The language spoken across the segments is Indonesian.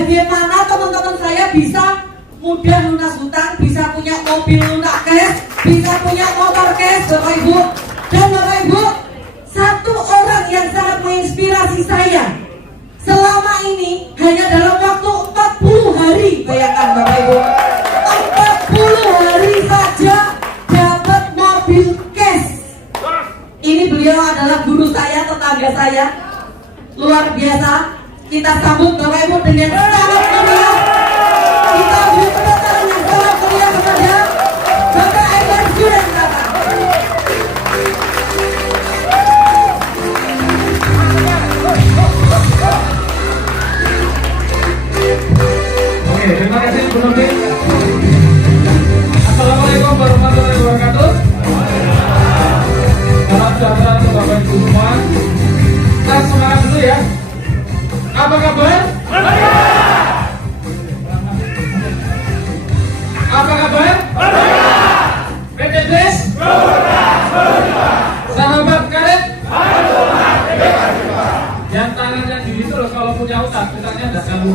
bagaimana teman-teman saya bisa mudah lunas hutang, bisa punya mobil lunak cash, bisa punya motor cash, Bapak Ibu. Dan Bapak Ibu, satu orang yang sangat menginspirasi saya selama ini hanya dalam waktu 40 hari. Bayangkan Bapak Ibu, 40 hari saja dapat mobil cash. Ini beliau adalah guru saya, tetangga saya. Luar biasa. Kita sambut Bapak Ibu dengan sangat meriah. Kita beri tepuk tangan yang sangat meriah kepada Bapak Edward Juren. Oke, terima kasih Bu Nurdi. Assalamualaikum warahmatullahi wabarakatuh. Salam sejahtera untuk Bapak Ibu semua. Kita semangat dulu ya. Apa kabar? Apa kabar? PTBS? Sahabat karet? Yang tangannya gini terus kalau punya utang, utangnya tidak kamu.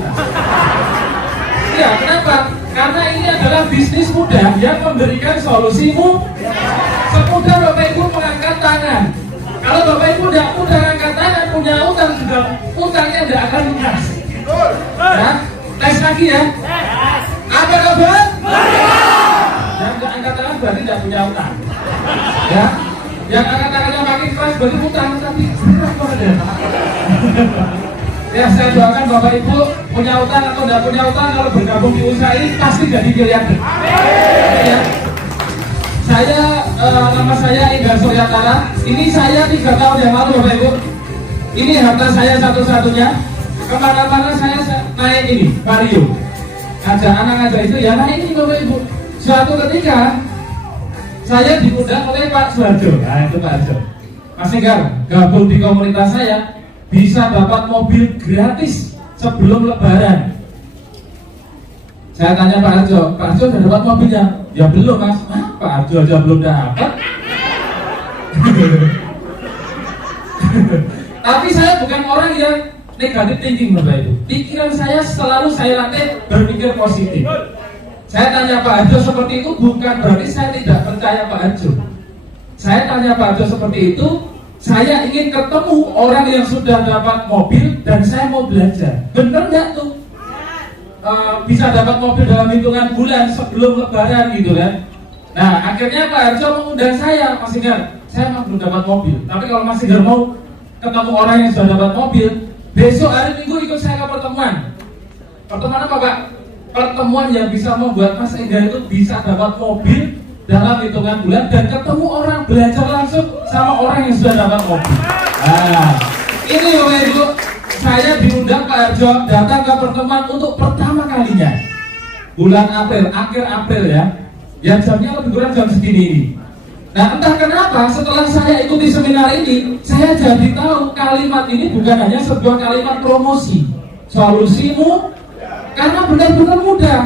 Iya, kenapa? Karena ini adalah bisnis mudah yang memberikan solusimu. Semudah Bapak Ibu mengangkat tangan. Kalau Bapak Ibu tidak mudah angkat tangan, punya utang juga, utangnya tidak akan lunas. Ya, tes lagi ya. Apa kabar? Yang tidak angkat tangan berarti tidak punya utang. Ya, yang angkat tangannya makin keras berarti utang, tapi apa ada? Ya, saya doakan Bapak Ibu punya utang atau tidak punya utang, kalau bergabung di usaha ini pasti jadi miliarder. Ya. Nama saya Indra Suryatara. Ini saya 3 tahun yang lalu Bapak Ibu. Ini harta saya satu-satunya. Kemana-mana saya naik ini Vario. Ngajak anak ngajak itu ya naik ini Bapak Ibu. Suatu ketika saya diundang oleh Pak Suharjo. Nah itu Pak Suharjo. Mas Enggar gabung di komunitas saya, bisa dapat mobil gratis sebelum Lebaran. Saya tanya Pak Harjo, Pak Harjo udah dapat mobilnya? Ya belum Mas. Pak Harjo aja belum dapat. Tapi saya bukan orang yang negatif thinking Bapak Ibu. Pikiran saya selalu saya latih berpikir positif. Saya tanya Pak Harjo seperti itu bukan berarti saya tidak percaya Pak Harjo. Saya tanya Pak Harjo seperti itu, saya ingin ketemu orang yang sudah dapat mobil dan saya mau belajar. Bener nggak tuh? Bisa dapat mobil dalam hitungan bulan sebelum Lebaran gitu kan. Nah akhirnya Pak Harjo mengundang saya, Mas Enggar, saya belum dapat mobil, tapi kalau Mas Enggar mau ketemu orang yang sudah dapat mobil, besok hari Minggu ikut saya ke pertemuan. Pertemuan apa Pak? Pertemuan yang bisa membuat Mas Enggar itu bisa dapat mobil dalam hitungan bulan dan ketemu orang, belajar langsung sama orang yang sudah dapat mobil. Nah ini Bapak Ibu, saya diundang Pak Harjo datang ke pertemuan untuk pertama kalinya bulan April, akhir April ya. Ya jamnya lebih kurang jam segini ini. Nah entah kenapa setelah saya ikuti seminar ini, saya jadi tahu kalimat ini bukan hanya sebuah kalimat promosi. Solusimu, karena benar-benar mudah.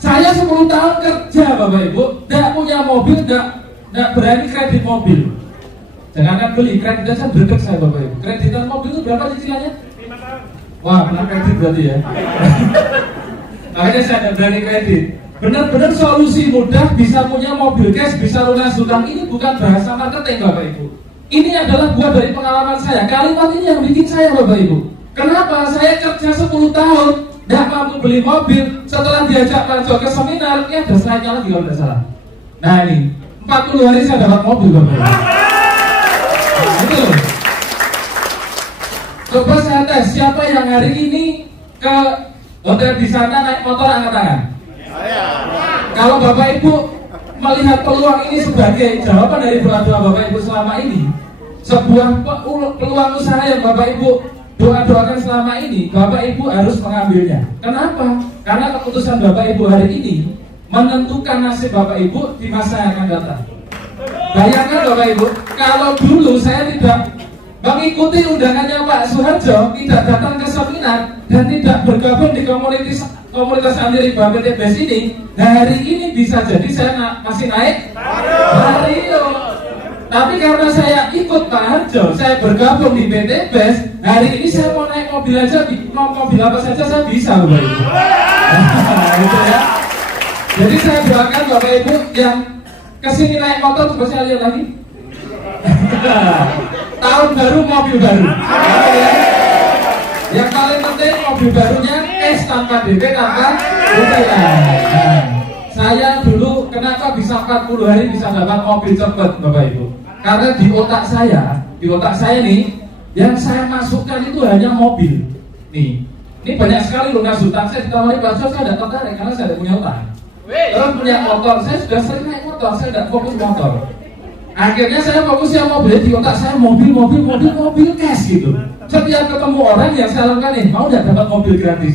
Saya 10 tahun kerja Bapak Ibu, tidak punya mobil, tidak berani kredit mobil. Jangankan beli, kredit aja berdek saya Bapak Ibu. Kreditan mobil itu berapa cicilannya? 5 tahun. Wah benar kredit berarti ya. Akhirnya saya tidak berani kredit. Benar-benar solusi mudah, bisa punya mobil cash, bisa lunas hutang. Ini bukan bahasa marketing Bapak Ibu. Ini adalah buah dari pengalaman saya. Kalimat ini yang bikin saya Bapak Ibu. Kenapa? Saya kerja 10 tahun tidak mampu beli mobil. Setelah diajak Pak Jo ke seminar, ini ada slide-nya lagi kalau tidak salah. Nah ini 40 hari saya dapat mobil Bapak Ibu. Nah, itu loh. Coba saya tes, siapa yang hari ini ke hotel di sana naik motor angkat tangan? Kalau Bapak Ibu melihat peluang ini sebagai jawaban dari doa-doa Bapak Ibu selama ini, sebuah peluang usaha yang Bapak Ibu doa-doakan selama ini, Bapak Ibu harus mengambilnya. Kenapa? Karena keputusan Bapak Ibu hari ini menentukan nasib Bapak Ibu di masa yang akan datang. Bayangkan Bapak Ibu, kalau dulu saya tidak mengikuti undangannya Pak Suharjo, tidak datang ke seminar dan tidak bergabung di komunitas anti riba PTBS ini, hari ini bisa jadi saya masih naik Vario. Tapi karena saya ikut Pak Harjo, saya bergabung di PT BES, hari ini saya mau naik mobil aja, mau mobil apa saja saya bisa Bapak Ibu. Gitu ya. Jadi saya doakan Bapak Ibu yang kesini naik motor, coba saya lihat lagi. Tahun baru mobil baru. Yang paling penting mobil barunya cash tanpa DP tanpa cicilan. Saya dulu kenapa bisa 40 hari bisa dapat mobil cepat Bapak Ibu? Karena di otak saya nih, yang saya masukkan itu hanya mobil. Ini banyak sekali lunas hutang. Saya ditawari Pak Jo, saya tidak tertarik karena saya tidak punya utang. Terus punya motor, saya sudah sering naik motor, saya tidak fokus motor. Akhirnya saya fokus yang mobil, di otak saya mobil cash gitu. Setiap ketemu orang yang saya lakukan mau tidak dapat mobil gratis?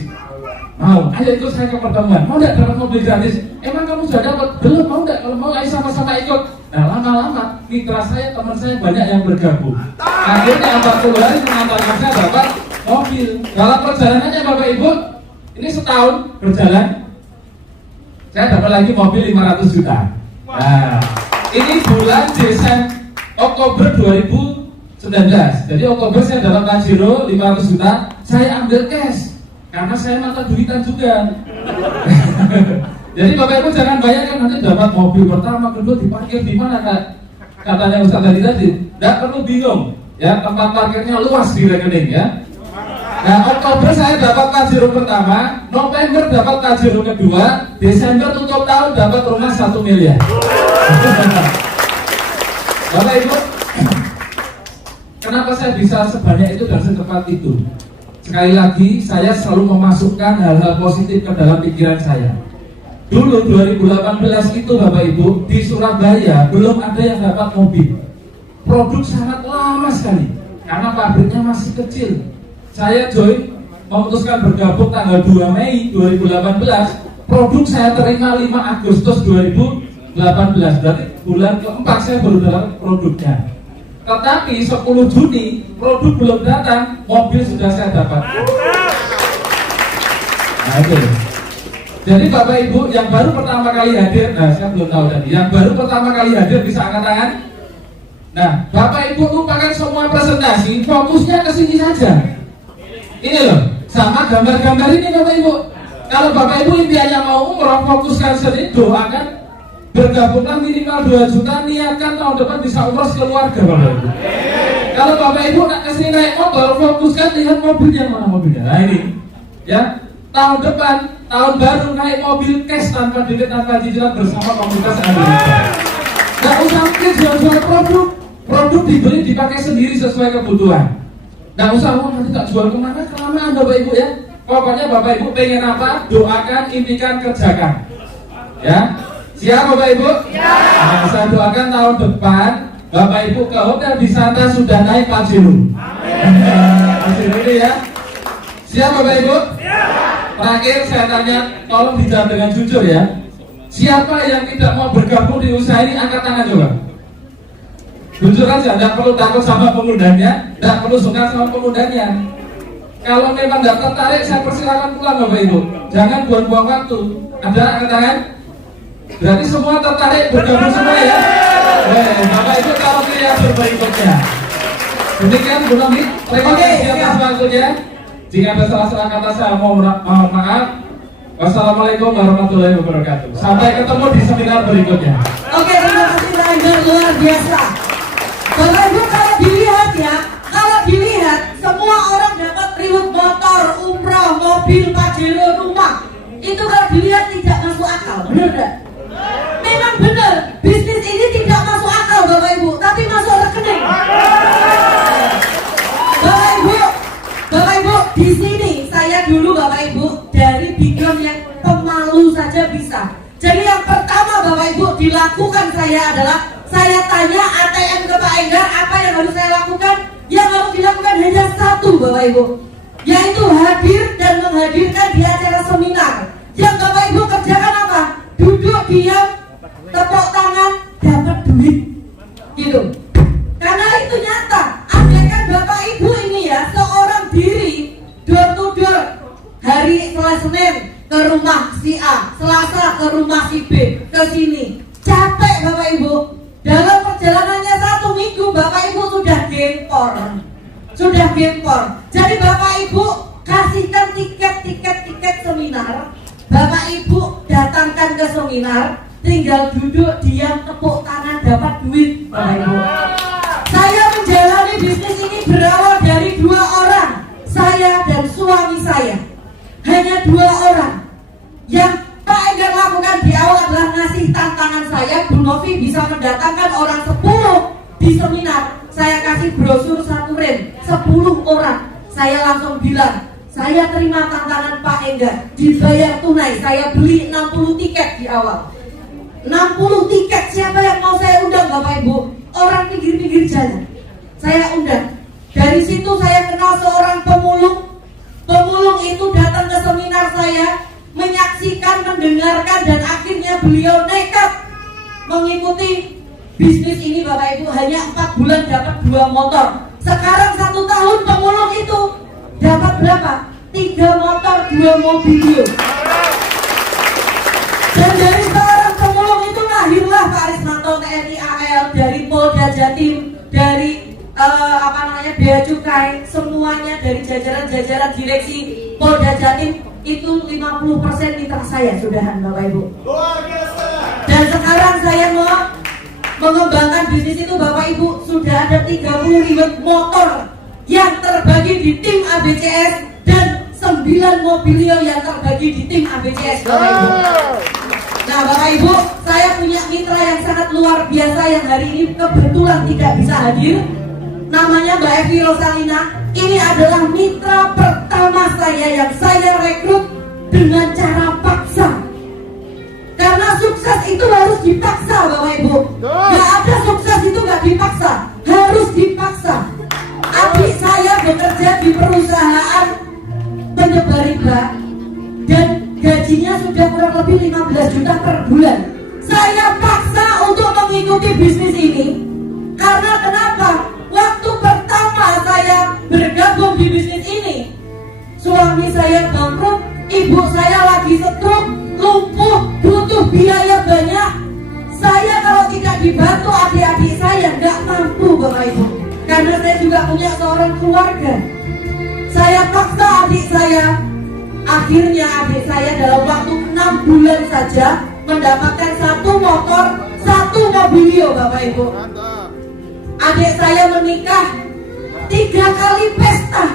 Mau, ayo ikut saya ke pertemuan. Mau tidak dapat mobil gratis? Emang kamu sudah dapat? Belum, mau tidak? Kalau mau ayo sama-sama ikut. Nah lama-lama mitra saya, teman saya banyak yang bergabung. Akhirnya 40 hari mengantarkan saya dapat mobil. Dalam perjalanannya Bapak Ibu, ini setahun berjalan, saya dapat lagi mobil 500 juta. Nah, ini bulan Oktober 2019. Jadi Oktober saya dapat Pajero 500 juta, saya ambil cash. Karena saya mata duitan juga. Jadi Bapak Ibu jangan bayangkan nanti dapat mobil pertama, kedua diparkir di mana katanya Ustaz tadi. Tidak perlu bingung, ya tempat parkirnya luas di rekening ya. Nah Oktober saya dapat Pajero pertama, November dapat Pajero kedua, Desember tutup tahun dapat rumah 1 miliar. Bapak Ibu, kenapa saya bisa sebanyak itu dan secepat itu? Sekali lagi, saya selalu memasukkan hal-hal positif ke dalam pikiran saya. Dulu 2018 itu Bapak Ibu, di Surabaya belum ada yang dapat mobil. Produk sangat lama sekali, karena pabriknya masih kecil. Saya memutuskan bergabung tanggal 2 Mei 2018. Produk saya terima 5 Agustus 2018. Berarti bulan keempat saya baru dapat produknya. Tetapi 10 Juni produk belum datang, mobil sudah saya dapat. Nah, itu. Jadi Bapak Ibu yang baru pertama kali hadir, nah saya belum tahu tadi, yang baru pertama kali hadir bisa angkat tangan. Nah, Bapak Ibu lupakan semua presentasi, fokusnya ke sini saja. Ini loh, sama gambar-gambar ini Bapak Ibu. Kalau Bapak Ibu impiannya mau umroh, fokuskan sendiri, doakan. Bergabunglah minimal 2 juta, niatkan tahun depan bisa umroh sekeluarga Bapak Ibu. Kalau Bapak Ibu nak kesini naik motor, fokuskan lihat mobilnya, mana mobilnya. Nah ini, ya tahun depan, tahun baru naik mobil cash tanpa DP tanpa cicilan bersama komunitas Amerika. Gak usah mikir jual-jual produk dibeli dipakai sendiri sesuai kebutuhan. Gak usah nanti tak jual kemana, kelamaan Bapak Ibu ya. Pokoknya Bapak Ibu pengen apa, doakan, impikan, kerjakan. Ya. Siap Bapak Ibu? Ya. Nah, saya doakan tahun depan Bapak Ibu ke hotel wisata sudah naik Pajero. Pajero ini ya. Siap Bapak Ibu? Ya. Terakhir saya tanya, tolong dijawab dengan jujur ya. Siapa yang tidak mau bergabung di usaha ini, angkat tangan coba. Jujur aja, tidak perlu takut sama pengundangnya, tidak perlu sungkan sama pengundangnya. Kalau memang tidak tertarik, saya persilakan pulang Bapak Ibu. Jangan buang-buang waktu. Ada angkat tangan? Berarti semua tertarik bergabung semua ya. Bapak Ibu kalau kreator berikutnya. Demikian Bu Nomi, terima kasih atas waktunya. Jika ada salah-salah kata saya mohon maaf. Wassalamualaikum warahmatullahi wabarakatuh. Sampai ketemu di seminar berikutnya. Oke, terima kasih Ranger, luar biasa. Bapak Ibu kalau dilihat semua orang dapat reward motor, umroh, mobil, Pajero, rumah. Itu kalau dilihat tidak masuk akal, benar enggak? Memang benar, bisnis ini tidak masuk akal Bapak Ibu, tapi masuk rekening. Bapak Ibu, di sini saya dulu Bapak Ibu dari background yang pemalu saja bisa. Jadi yang pertama Bapak Ibu dilakukan saya adalah saya tanya ATM ke Pak Enggar apa yang harus saya lakukan. Yang harus dilakukan hanya satu Bapak Ibu, yaitu hadir dan menghadirkan di acara seminar. Yang Bapak Ibu kerjakan apa? Duduk diam, tepuk tangan, dapat duit, gitu. Karena itu nyata. Andaikan Bapak Ibu ini ya seorang diri door to door, hari Senin ke rumah si A, Selasa ke rumah si B, ke sini, capek Bapak Ibu. Dalam perjalanannya 1 seminggu Bapak Ibu sudah gempor. Sudah gempor. Jadi Bapak Ibu kasihkan tiket seminar. Bapak Ibu datangkan ke seminar, tinggal duduk diam tepuk tangan dapat duit Bapak Ibu. Saya menjalani bisnis ini berawal dari 2 orang, saya dan suami saya. Hanya 2 orang. Yang Pak Enggar lakukan di awal adalah ngasih tantangan saya, Bu Novi bisa mendatangkan orang 10 di seminar. Saya kasih brosur 1 rem, 10 orang. Saya langsung bilang, saya terima tantangan Pak Enggar, dibayar tunai. Saya beli 60 tiket di awal. 60 tiket, siapa yang mau saya undang Bapak Ibu? Orang pinggir-pinggir jalan saya undang. Dari situ saya kenal seorang pemulung. Pemulung itu datang ke seminar saya, menyaksikan, mendengarkan, dan akhirnya beliau nekat mengikuti bisnis ini Bapak Ibu. Hanya 4 bulan dapat 2 motor. Sekarang 1 tahun pemulung itu dapat berapa? 3 motor, 2 mobil. Dan dari seorang pemulung itu lahirlah Pak Arismanto TNI AL, dari Polda Jatim, dari Bea Cukai, semuanya dari jajaran-jajaran direksi Polda Jatim. Itu 50% mitra saya, sudahan Bapak Ibu. Luar biasa. Dan sekarang saya mau mengembangkan bisnis itu Bapak Ibu. Sudah ada 30 unit motor yang terbagi di tim ABCS dan 9 mobilio yang terbagi di tim ABCS Bapak Ibu. Nah Bapak Ibu, saya punya mitra yang sangat luar biasa yang hari ini kebetulan tidak bisa hadir. Namanya Mbak Evi Rosalina. Ini adalah mitra pertama saya yang saya rekrut dengan cara paksa. Karena sukses itu harus dipaksa Bapak Ibu. Gak ada sukses itu gak dipaksa, harus dipaksa. Adik saya bekerja di perusahaan penyebar riba dan gajinya sudah kurang lebih 15 juta per bulan. Saya paksa untuk mengikuti bisnis ini. Karena kenapa? Waktu pertama saya bergabung di bisnis ini, suami saya bangkrut, ibu saya lagi stroke, lumpuh, butuh biaya banyak. Saya kalau tidak dibantu adik-adik saya nggak mampu Bapak Ibu. Karena saya juga punya seorang keluarga. Saya paksa adik saya. Akhirnya adik saya dalam waktu 6 bulan saja mendapatkan 1 motor, 1 mobilio Bapak Ibu. Adik saya menikah 3 kali pesta.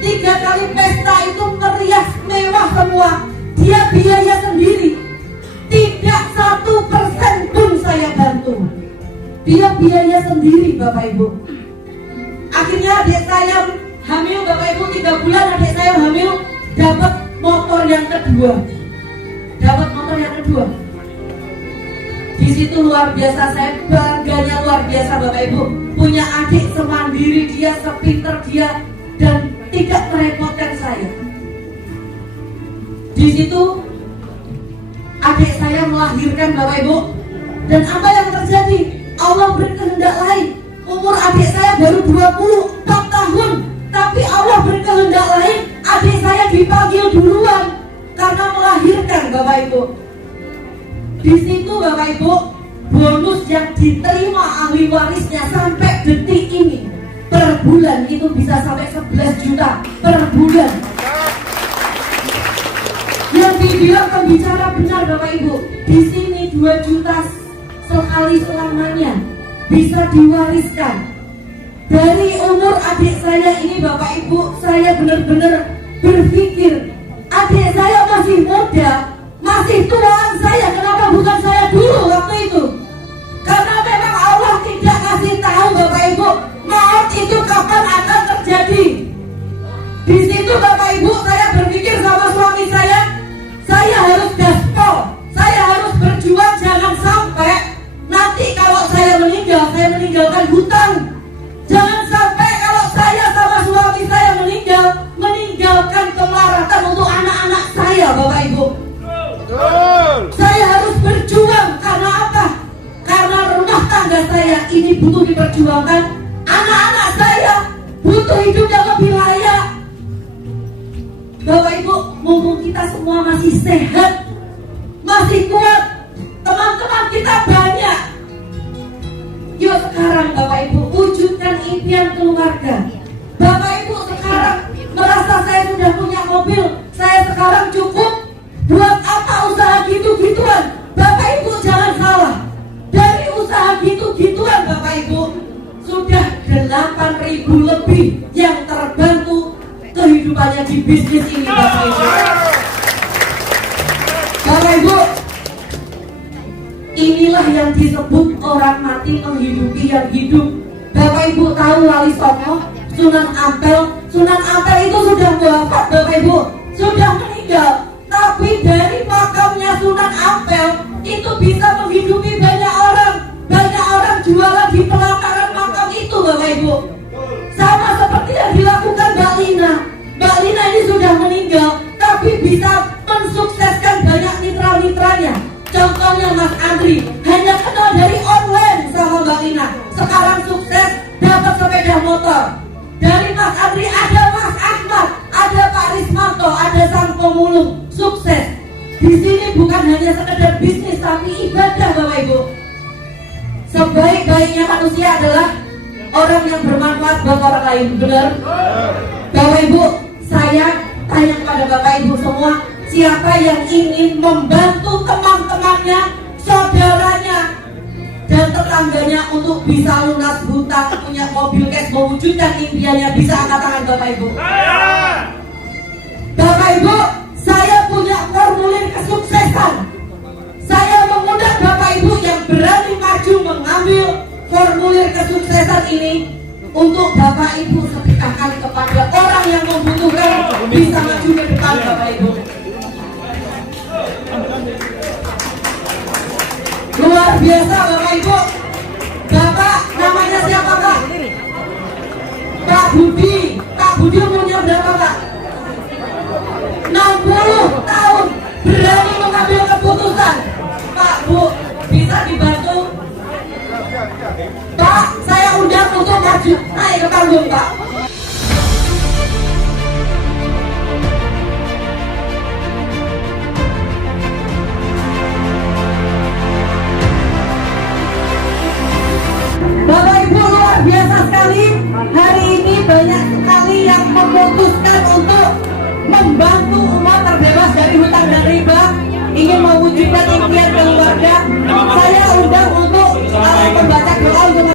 3 kali pesta itu meriah mewah semua. Dia biaya sendiri. Tidak 1% pun saya bantu. Dia biaya sendiri Bapak Ibu. Akhirnya adik saya hamil Bapak Ibu, 3 bulan adik saya hamil, dapat motor yang kedua. Dapat motor yang kedua. Di situ luar biasa, saya bangganya luar biasa Bapak Ibu. Punya adik semandiri dia, sepinter dia, dan tidak merepotkan saya. Di situ adik saya melahirkan Bapak Ibu. Dan apa yang terjadi? Allah berkehendak lain. Umur adik saya baru 24 tahun, tapi Allah berkehendak lain. Adik saya dipanggil duluan karena melahirkan Bapak Ibu. Di situ Bapak Ibu, bonus yang diterima ahli warisnya sampai detik ini per bulan itu bisa sampai 11 juta per bulan. Yang dibilang pembicara benar Bapak Ibu, di sini 2 juta sekali selamanya bisa diwariskan. Dari umur adik saya ini Bapak Ibu, saya benar-benar berpikir adik saya masih muda, masih tuaan saya, kenapa bukan saya dulu waktu itu? Karena memang Allah tidak kasih tahu Bapak Ibu, maut itu kapan akan terjadi. Di situ Bapak Ibu, saya berpikir sama suami saya harus gaspol, saya harus berjuang, jangan sampai nanti kalau saya meninggal, saya meninggalkan hutang. Jangan sampai kalau saya sama suami saya meninggal, meninggalkan kemelaratan untuk anak-anak saya Bapak Ibu. Saya harus berjuang, karena apa? Karena rumah tangga saya ini butuh diperjuangkan. Anak-anak saya butuh hidup yang lebih layak. Bapak Ibu, mumpung kita semua masih sehat, masih kuat, teman-teman kita banyak. Yuk sekarang Bapak Ibu wujudkan impian keluarga. Bapak Ibu sekarang merasa saya sudah punya mobil, saya sekarang cukup, buat apa usaha gitu-gituan? Bapak Ibu jangan salah. Dari usaha gitu-gituan Bapak Ibu sudah 8.000 lebih yang terbantu kehidupannya di bisnis ini Bapak Ibu. Bapak Ibu, inilah yang disebut orang mati menghidupi yang hidup. Bapak Ibu tahu Wali Songo, Sunan Ampel. Sunan Ampel itu sudah wafat Bapak Ibu, sudah meninggal. Tapi dari makamnya Sunan Ampel itu bisa menghidupi banyak orang. Banyak orang jualan di pelataran makam itu Bapak Ibu. Sama seperti yang dilakukan Mbak Lina. Mbak Lina ini sudah meninggal, tapi bisa mensukseskan banyak mitra-mitranya. Contohnya Mas Andri, hanya kenal dari online sama Mbak Lina, sekarang sukses dapat sepeda motor. Dari Mas Andri ada Mas Ahmad, ada Pak Rismanto, ada sang pemulung, sukses. Di sini bukan hanya sekedar bisnis tapi ibadah Bapak Ibu. Sebaik-baiknya manusia adalah orang yang bermanfaat buat orang lain, benar? Bapak Ibu, saya tanya kepada Bapak Ibu semua, siapa yang ingin membantu teman-temannya, saudaranya, dan tetangganya untuk bisa lunas hutang, punya mobil cash, mewujudkan impiannya, bisa angkat tangan Bapak Ibu. Bapak Ibu, saya punya formulir kesuksesan. Saya mengundang Bapak Ibu yang berani maju mengambil formulir kesuksesan ini untuk Bapak Ibu sedekahkan kepada orang yang membutuhkan, bisa maju ke depan Bapak Ibu. Luar biasa Bapak Ibu. Bapak namanya siapa Pak? Pak Budi. Pak Budi umurnya berapa Pak? 60 tahun berani mengambil keputusan. Pak Bu, bisa dibantu? Pak, saya undang untuk maju naik ke panggung Pak. Bapak Ibu, luar biasa sekali. Hari ini banyak sekali yang memutuskan untuk membantu umat terbebas dari hutang dan riba, ingin mewujudkan impian keluarga. Saya undang untuk membaca doa untuk